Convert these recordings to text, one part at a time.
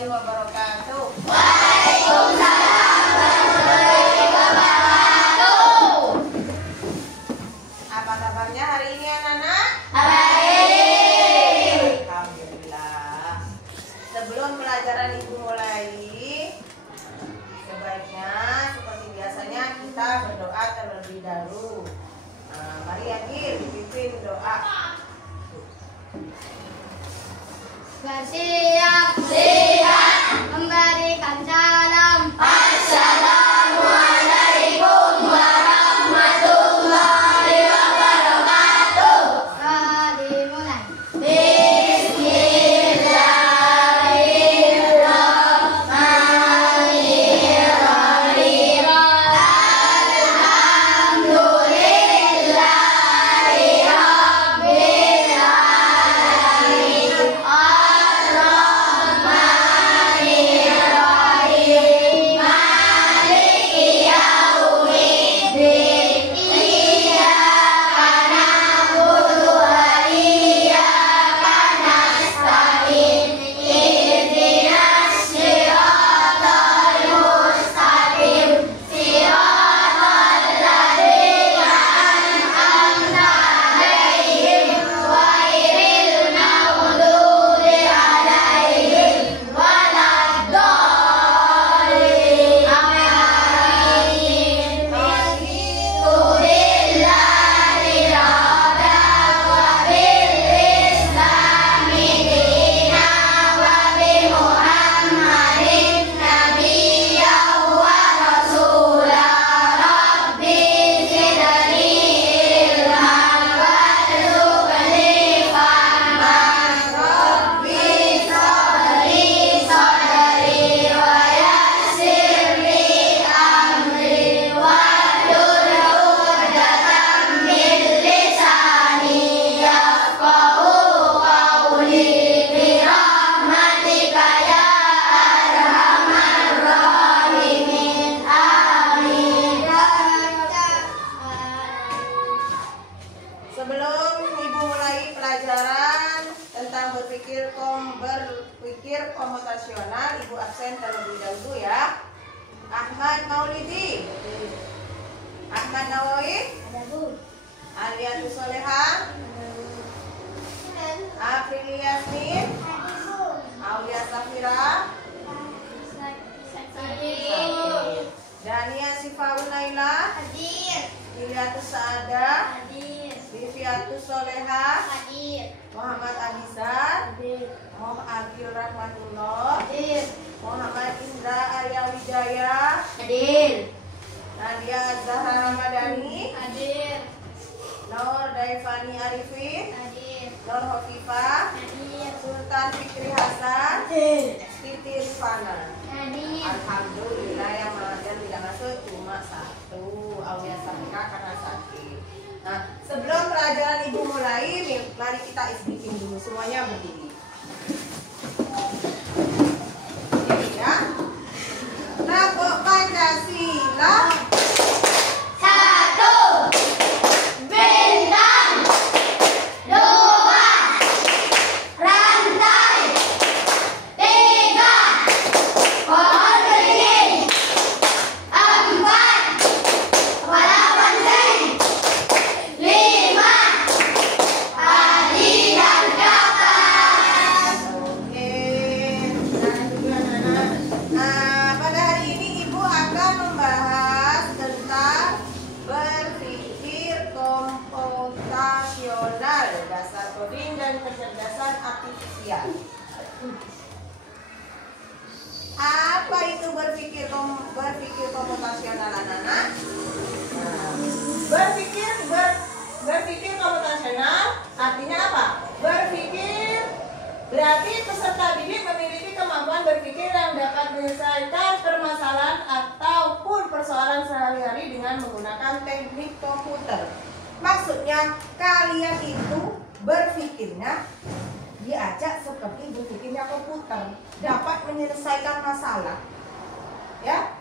warahmatullahi wabarakatuh. Waalaikumsalam warahmatullahi wabarakatuh. Apa kabarnya hari ini anak-anak? Baik. Alhamdulillah. Sebelum pelajaran ibu mulai, sebaiknya seperti biasanya kita berdoa terlebih dahulu. Nah, mari Agil dipimpin doa. Bersiap memberikan salam. Assalamualaikum warahmatullahi wabarakatuh. Dimulai. Bismillahirrahmanirrahim. Alhamdulillahi rabbil alamin. Ar-Rahmanirrahim. Maliki yaumiddin. Iyyaka na'budu wa iyyaka nasta'in. Ihdinas siratal mustaqim. Siratal ladzina an'amta 'alaihim ghairil maghdubi 'alaihim waladdallin. Amin. Alhamdulillahi rabbil wa bil islami dinan wa bi Muhammadin nabiyyan wa rasulah. Rabbi zidni ilman warzuqni fahman. Rabbi shrah sadri wa yassir li amri wahlul 'uqdatam min lisani yafqahu qawli birahmatika ya arhamar rahimin. Amin. Sebelum ibu mulai pelajaran tentang berpikir komutasional, ibu absen terlebih dahulu ya. Ahmad Maulidi, Ahmad Nawawi, Aliatus Soleha, Aprilia Yasmin, Aulia Safira, Dania Sifaul Naila, Iliatus Saada, Viviatus Soleha, Muhammad Abizar, Moh Agil Rahmatullah, Muhammad Indra Arya Wijaya, Nadia Zahra Ramadhani, Nur Daifani Arifin, Nur Hofifah, Sultan Fikri Hasan, Siti Rifana. Alhamdulillah yang mengajar tidak masuk cuma satu, Aulia Safira karena sakit. Nah, sebelum pelajaran ibu mulai, mari kita isbikin dulu semuanya berdiri. Ini ya. Nabo Pancasila. Satu bintang, dua rantai, tiga pohon beringin, empat kepala banteng, lima padi dan kapas. Oke. Nah, pada hari ini ibu akan membahas tentang berpikir komputasional, dasar coding dan kecerdasan artifisial. Apa itu berpikir komputasional anak-anak? Nah, berpikir komputasional artinya apa? Berpikir berarti peserta didik memiliki kemampuan berpikir yang dapat menyelesaikan permasalahan ataupun persoalan sehari-hari dengan menggunakan teknik komputer. Maksudnya kalian itu berpikirnya diajak seperti berpikirnya komputer, dapat menyelesaikan masalah. Ya,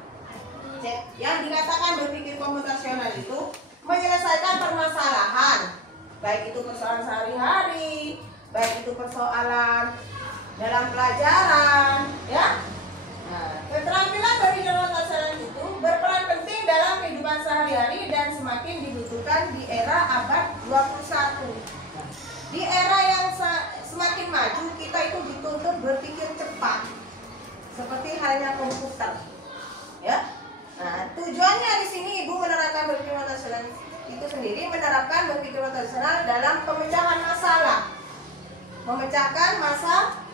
yang dikatakan berpikir komputasional itu menyelesaikan permasalahan, baik itu persoalan sehari-hari, baik itu persoalan dalam pelajaran, ya. Nah, keterampilan berpikir wawasan itu berperan penting dalam kehidupan sehari-hari dan semakin dibutuhkan di era abad 21. Di era yang semakin maju, kita itu dituntut berpikir cepat, seperti halnya komputer, ya. Nah, tujuannya di sini Ibu menerapkan berpikir rasional itu sendiri, menerapkan berpikir rasional dalam pemecahan masalah, memecahkan masalah.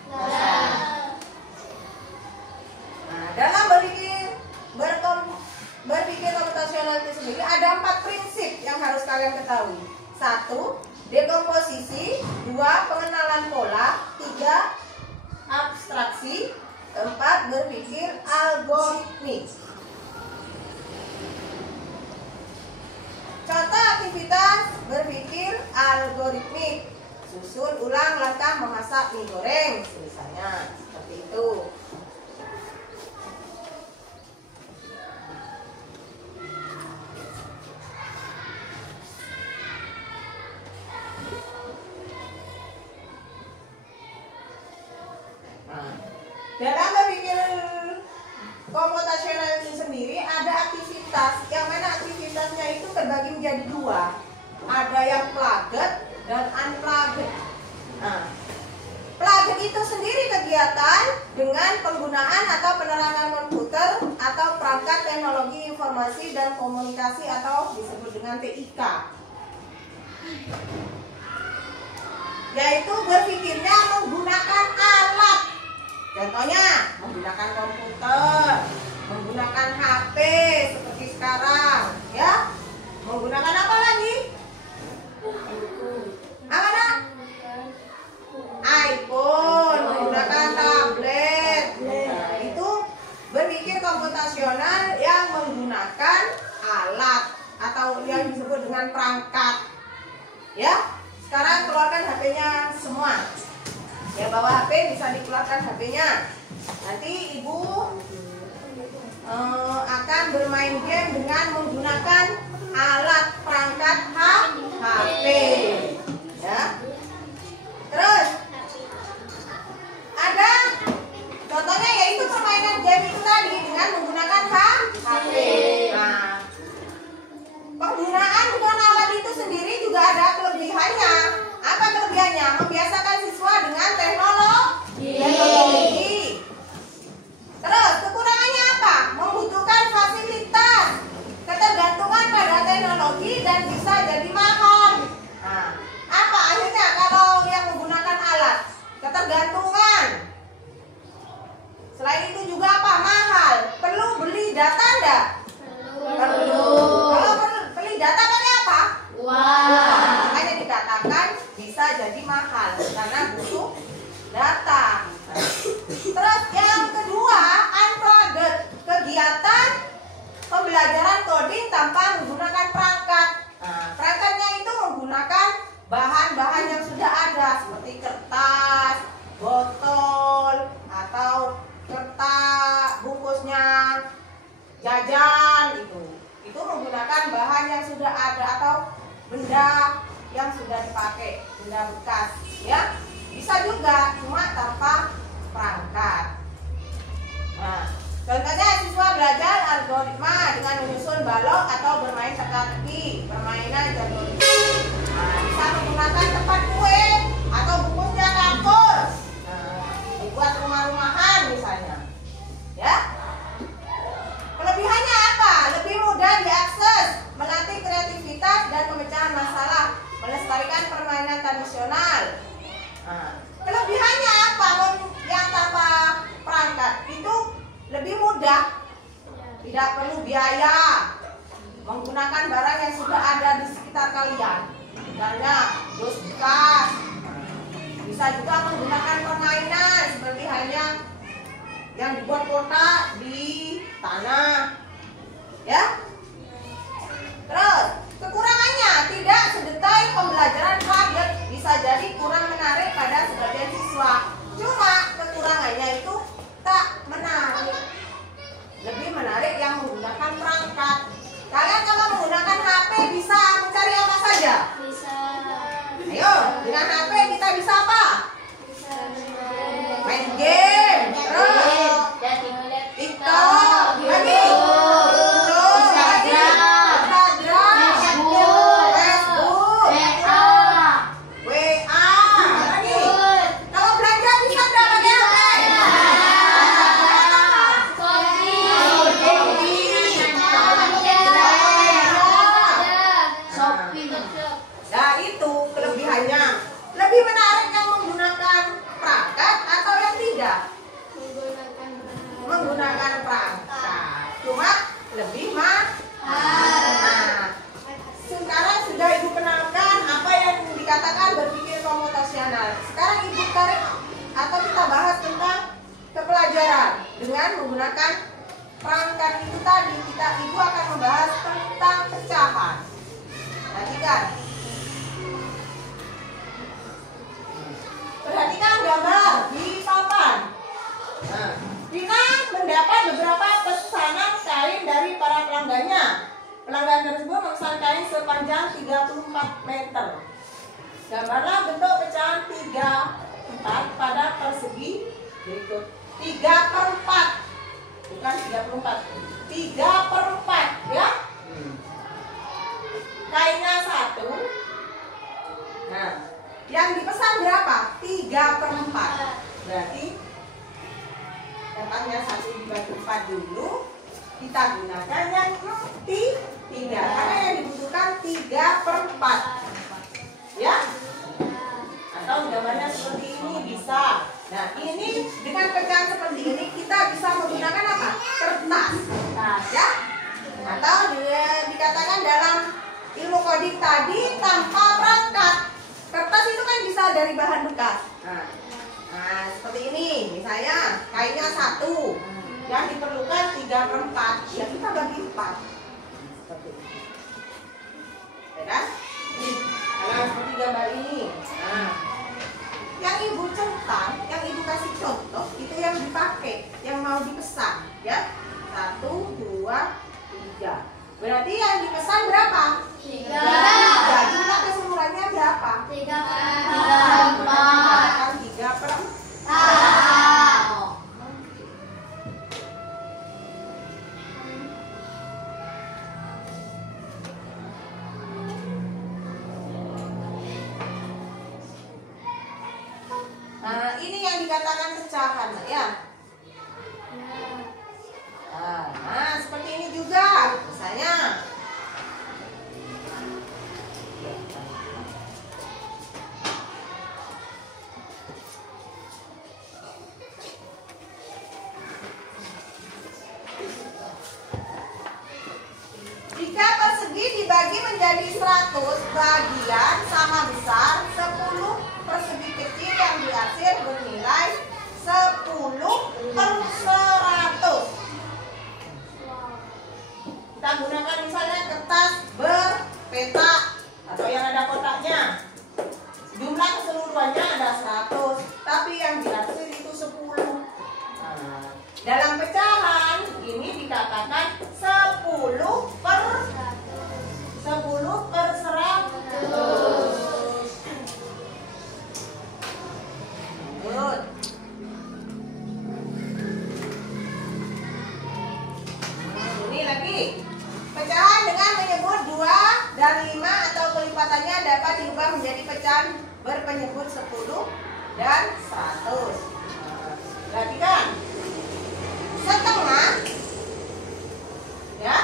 Nah, dalam berpikir komputasional itu sendiri ada 4 prinsip yang harus kalian ketahui. 1. Dekomposisi. 2. Pengenalan pola. 3. Abstraksi. 4. Berpikir algoritmik. Contoh aktivitas berpikir algoritmik: susun ulang langkah memasak mie goreng, misalnya seperti itu. Dalam berpikir komputasional itu sendiri ada aktivitas, yang mana aktivitasnya itu terbagi menjadi 2. Ada yang plugged dan unplugged. Nah, plugged itu sendiri kegiatan dengan penggunaan atau penerangan komputer atau perangkat teknologi informasi dan komunikasi atau disebut dengan TIK. Yaitu berpikirnya menggunakan alat. Contohnya menggunakan komputer, menggunakan HP seperti sekarang, ya. Menggunakan apa lagi? Apa nak? iPhone, menggunakan tablet. Nah, itu berpikir komputasional yang menggunakan alat atau yang disebut dengan perangkat. Ya, sekarang keluarkan HP-nya semua. Ya, bawa HP bisa dikeluarkan HP-nya. Nanti Ibu akan bermain game dengan menggunakan alat perangkat HP. Ya. Terus ada contohnya yaitu permainan game itu tadi dengan menggunakan HP. Nah, penggunaan dengan alat itu sendiri juga ada kelebihannya. Apa kelebihannya? Membiasakan siswa dengan teknologi. Terus kekurangannya apa? Membutuhkan fasilitas, ketergantungan pada teknologi dan bisa jadi mahal. Nah, apa akhirnya kalau yang menggunakan alat? Ketergantungan. Selain itu juga apa? Mahal. Perlu beli data enggak? Perlu. Kalau beli data pakai apa? Makanya dikatakan bisa jadi mahal karena butuh data. Terus yang kedua, unplugged, kegiatan pembelajaran coding tanpa menggunakan perangkat. Nah, perangkatnya itu menggunakan bahan-bahan yang sudah ada seperti kertas, botol, atau kertas bungkusnya jajan itu menggunakan bahan yang sudah ada atau benda yang sudah dipakai, benda bekas, ya. Bisa juga cuma tanpa perangkat. Nah, contohnya siswa belajar algoritma dengan menyusun balok atau bermain teka-teki, permainan jadwal. Nah, bisa menggunakan tempat kue atau bungkusnya kapur. Nah, dibuat rumah-rumahan misalnya, ya. Kelebihannya apa? Lebih mudah diakses, melatih kreativitas dan pemecahan masalah, melestarikan permainan tradisional. Nah, kelebihannya apa? Yang tanpa perangkat itu lebih mudah, tidak perlu biaya, menggunakan barang yang sudah ada di sekitar kalian, misalnya dus bekas. Bisa juga menggunakan permainan seperti halnya yang dibuat kotak di tanah, ya. Terus kekurangannya tidak sedetail pembelajaran target, bisa jadi kurang menarik pada sebagian siswa. Cuma kekurangannya itu tak menarik, lebih menarik yang menggunakan perangkat. Kalian kalau menggunakan HP bisa mencari apa saja? Bisa. Ayo, dengan HP kita bisa apa? Bisa Main Nah itu kelebihannya. Lebih menarik yang menggunakan perangkat atau yang tidak? Menggunakan perangkat. Cuma lebih mahal. Nah, sekarang sudah Ibu kenalkan apa yang dikatakan berpikir komputasional. Sekarang Ibu tarik atau kita bahas tentang kepelajaran dengan menggunakan perangkat itu tadi. Ibu akan membahas tentang pecahan. Perhatikan. Perhatikan gambar di papan. Nah, Dina mendapat beberapa pesanan kain dari para pelanggannya. Pelanggan tersebut memesan kain sepanjang 34 meter. Gambarlah bentuk pecahan 3/4 pada persegi berikut. 3/4, bukan 3/4. 3/4 ya. Kainnya 1. Nah, yang dipesan berapa? 3/4. Berarti dapatnya 1 dibagi 4 dulu. Kita gunakan yang 3 karena yang dibutuhkan 3/4 ya. Atau gambarnya seperti ini bisa. Nah ini dengan pecahan seperti ini kita bisa menggunakan apa? Kertas ya. Atau dikatakan dalam ilmu coding tadi tanpa perangkat. Kertas itu kan bisa dari bahan bekas. Nah seperti ini misalnya kainnya 1. Yang diperlukan 3/4, ya kita bagi 4. Seperti ini. Ya kan? Nah, seperti gambar ini. Nah, yang Ibu centang, yang Ibu kasih contoh, itu yang dipakai, yang mau dipesan, ya. 1, 2, 3. Berarti yang dipesan berapa? 3. Jumlah keseluruhannya berapa? 3/4. 3/4. Nah, ini yang dikatakan pecahan, ya. Nah, seperti ini juga, misalnya. Jika persegi dibagi menjadi 100 bagian sama besar, 10 persegi kecil yang dihasil bernilai 10/100. Kita gunakan misalnya kertas berpeta atau yang ada kotaknya. Jumlah keseluruhannya ada 100, tapi yang dihasil itu 10. Nah, dalam pecahan ini dikatakan 10/100. Good. Ini lagi. Pecahan dengan menyebut 2 dan 5 atau kelipatannya dapat diubah menjadi pecahan berpenyebut 10 dan 100. Perhatikan. Setengah. Ya.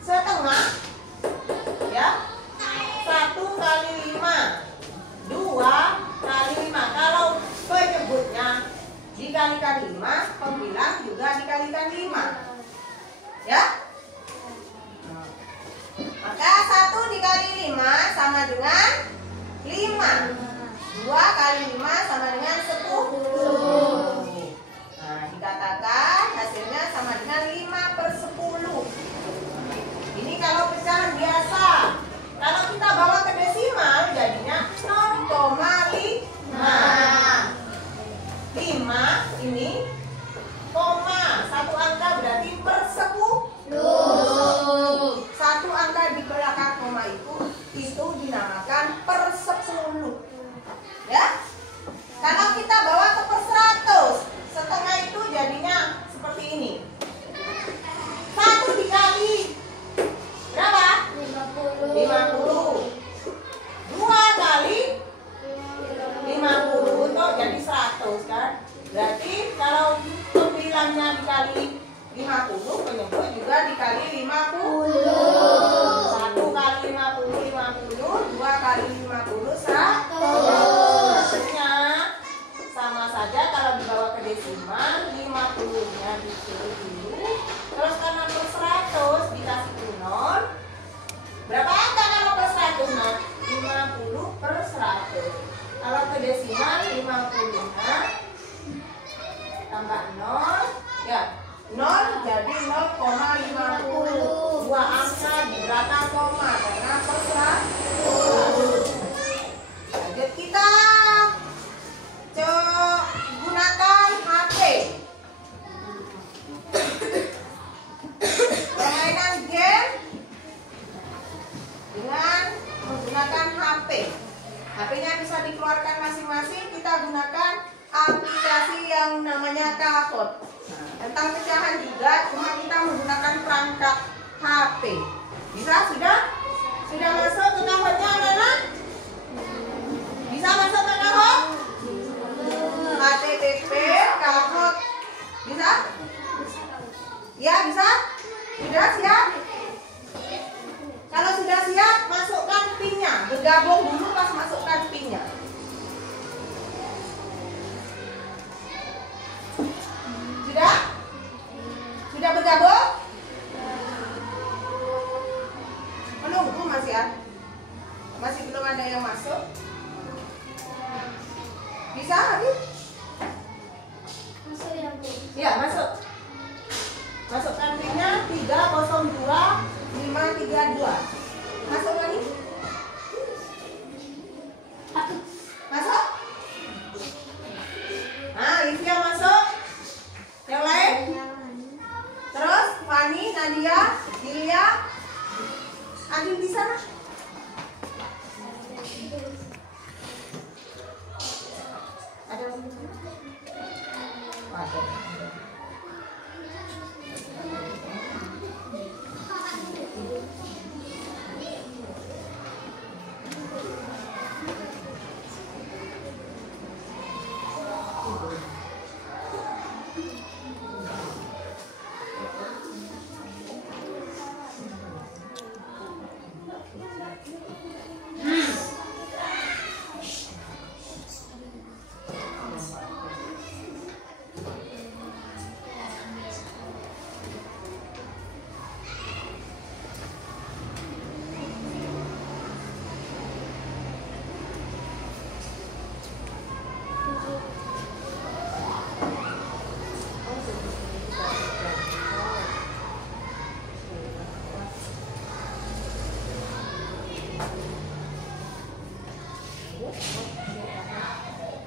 Setengah. Ya. 1 kali 5. 2 kali 5. Kalau penyebutnya dikalikan 5, pembilang juga dikalikan 5. Ya. Maka 1 dikali 5 sama dengan 5. 2 kali 5 sama dengan 10. Nah, dikatakan hasilnya sama dengan 5/10. Ini kalau pecahan biasa. Kalau kita bawa ke desimal jadinya 0,5. 5 ini koma, satu angka berarti per 10. Satu angka di belakang koma itu dinamakan per 10. Ya. Kalau kita bawa ke per 100, setengah itu jadinya seperti ini. 1 dikali berapa? 50. 2 kali 50 untuk jadi 100 kan? Berarti kalau pembilangnya dikali 50, penyebut juga dikali 50. 1 kali 50, 50. 2 kali HP-nya bisa dikeluarkan masing-masing. Kita gunakan aplikasi yang namanya Kahoot. Nah, tentang pecahan juga, cuma kita menggunakan perangkat HP. Bisa? Sudah? Sudah masuk ke Kahoot-nya, anak-anak? Bisa masuk ke Kahoot? HTTP Kahoot. Bisa? Ya, bisa? Sudah siap? Kalau sudah siap, masukkan PIN-nya. Bergabung dulu pas masukkan PIN-nya. Sudah? Sudah bergabung? Menunggu masih ya? Masih belum ada yang masuk? Bisa habis? Masuk ya, Bu? Ya, masuk. Masukkan PIN-nya 302532. Masuk lagi? Masuk? Nah, Livia masuk. Yang lain? Terus Fani, Nadia, Dilia, Adil di sana? Ada lagi? Ada.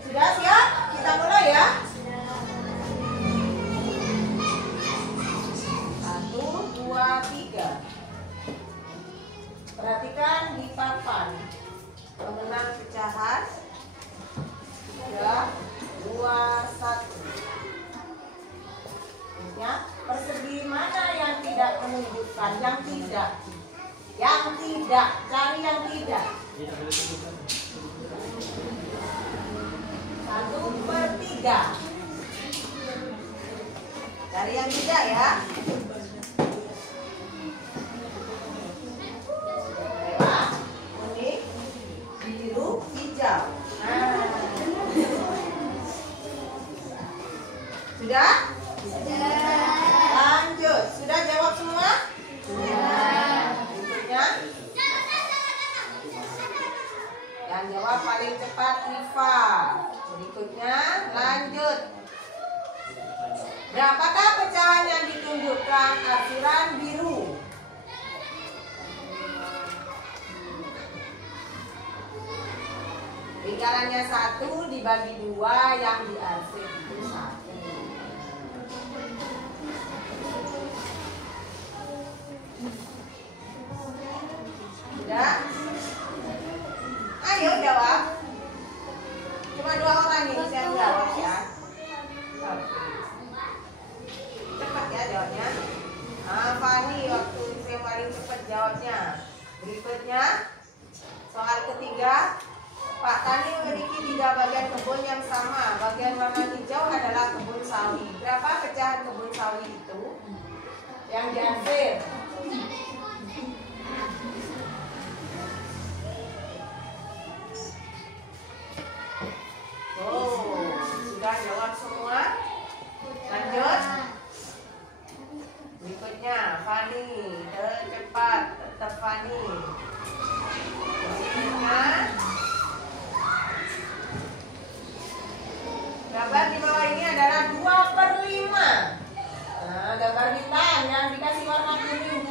Sudah siap? Kita mulai ya. 1, 2, 3. Perhatikan di papan pengenal pecahan. 3, 2, 1. Ya, persegi mana yang tidak menunjukkan? Yang tidak. Yang tidak. Cari yang tidak. 1/3. Cari yang tidak ya. Merah, kuning, biru, hijau. Nah. Sudah? Lanjut. Sudah jawab semua? Berikutnya. Yang jawab paling cepat Iva. Berikutnya lanjut. Berapakah pecahan yang ditunjukkan aturan biru? Lingkarannya 1 dibagi 2, yang diarsip itu 1. Sudah? Ayo jawab. Cuma 2 orang ini yang jawab ya. Cepat ya jawabnya. Nah, Fani waktu yang paling cepat jawabnya. Berikutnya soal ketiga. Pak Tani memiliki 3 bagian kebun yang sama. Bagian warna hijau adalah kebun sawi. Berapa pecahan kebun sawi itu yang diarsip? Oh, sudah jawab semua? Lanjut. Berikutnya Fani, cepat, tetap Fani. Berikutnya gambar di bawah ini adalah 2/5. Nah, gambar bintang yang dikasih warna kuning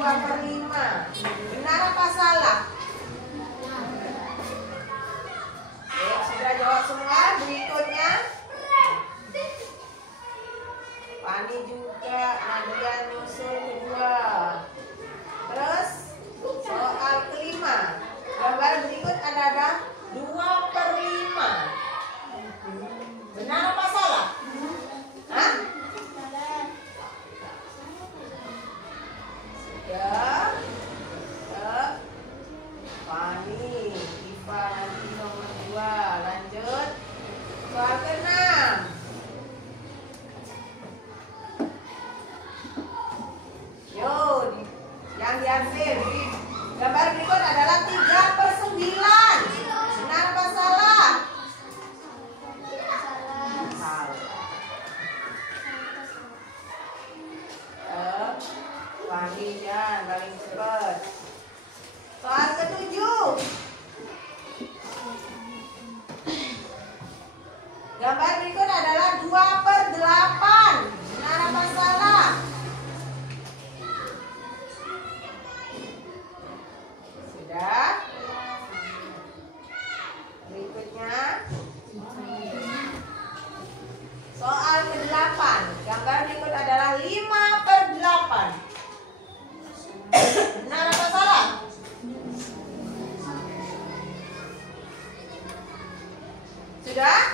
Sudah?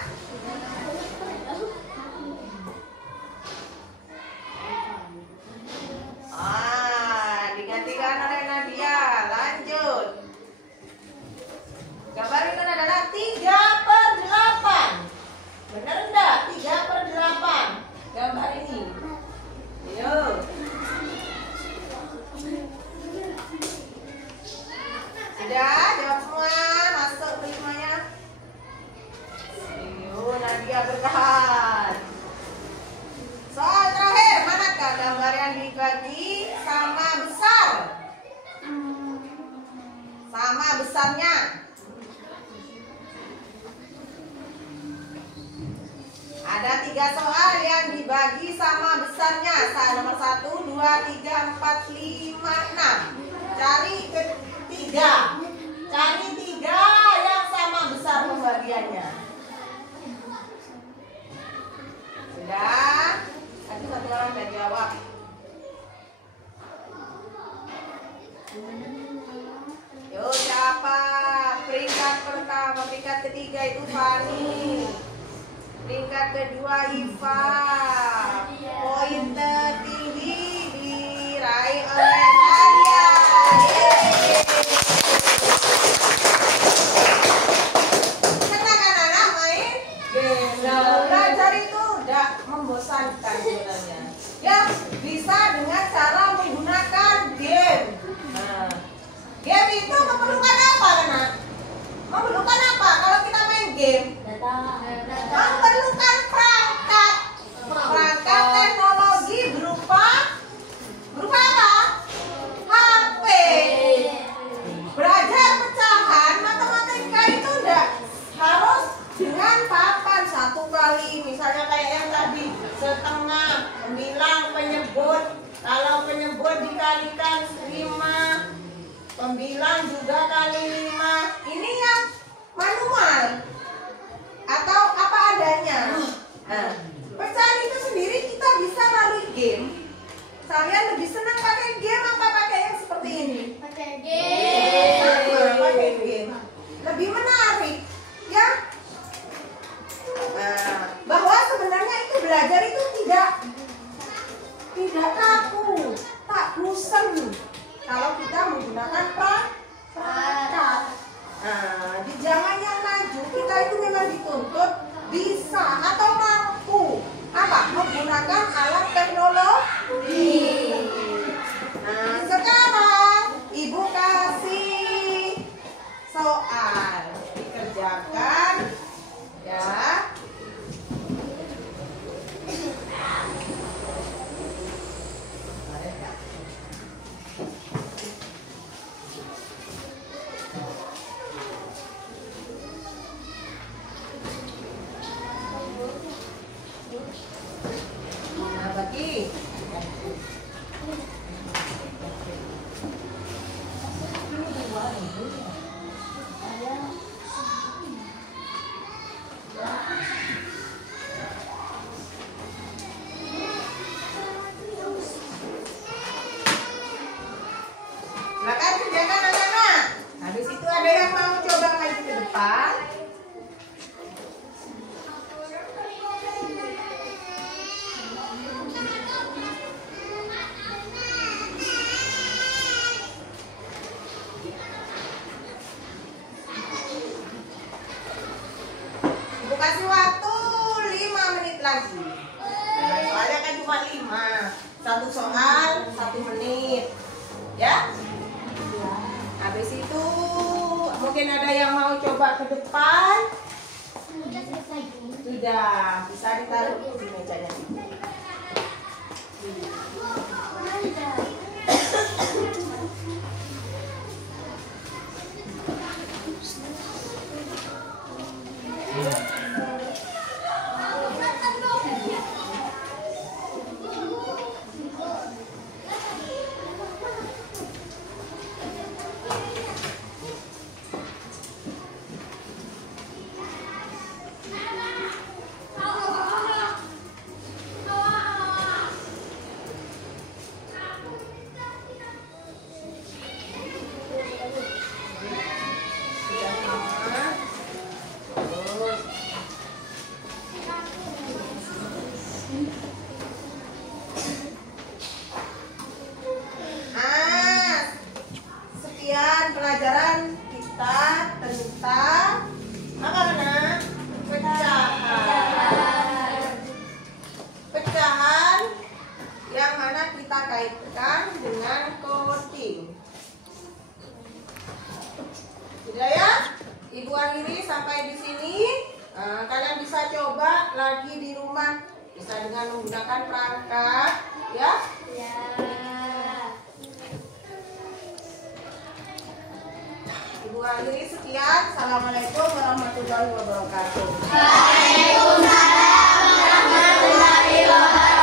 Digantikan oleh Nadia. Lanjut. Gambar ini adalah 3/8. Benar enggak? 3/8. Gambar ini. Ayo. Sudah? Jawab semua. Masuk kelimanya. Ayo, Nadia bertahan. Soal terakhir, manakah gambar yang dibagi sama besar? Sama besarnya. Ada 3 soal yang dibagi sama besarnya. Nomor 1, 2, 3, 4, 5, 6. Cari ketiga. Cari 3 yang sama besar pembagiannya. Sudah? Ada 1 orang yang jawab. Yuk, siapa? Peringkat pertama, peringkat ketiga itu Fani. Peringkat kedua Iva. Poin tertinggi diraih oleh Nadia. Senang kan anak main? Belajar itu udah membosankan sebenarnya. Ya, bisa dengan cara menggunakan game. Nah, game itu memerlukan apa, anak? Memerlukan apa kalau kita main game? Memerlukan perangkat teknologi berupa apa? HP. Belajar pecahan matematika itu enggak harus dengan papan 1 kali, misalnya kayak yang tadi setengah, pembilang, penyebut. Kalau penyebut dikalikan 5, pembilang juga kali 5. Ini yang manual atau apa adanya. Nah, pecahan itu sendiri kita bisa melalui game. Kalian lebih senang pakai game apa pakai yang seperti ini? Pakai game. Sama, pakai game. Lebih menarik, ya. Nah, bahwa sebenarnya itu belajar itu tidak kaku, tak bosan kalau kita menggunakan perangkat. Nah, di zaman yang maju kita itu memang dituntut bisa atau mampu menggunakan alat teknologi. Nah, sekarang Ibu kasih soal dikerjakan, ya. Silakan kerjakan anak-anak. Habis itu ada yang mau coba maju ke depan. Ibu kasih waktu 5 menit lagi. Nah, soalnya kan cuma 5. 1 soal 1 menit. Ya? Habis itu mungkin ada yang mau coba ke depan. Sudah, bisa ditaruh di mejanya. Ibu akhiri sampai di sini. Kalian bisa coba lagi di rumah, bisa dengan menggunakan perangkat, ya. Ya. Ibu akhiri sekian. Assalamualaikum warahmatullahi wabarakatuh. Waalaikumsalam warahmatullahi wabarakatuh.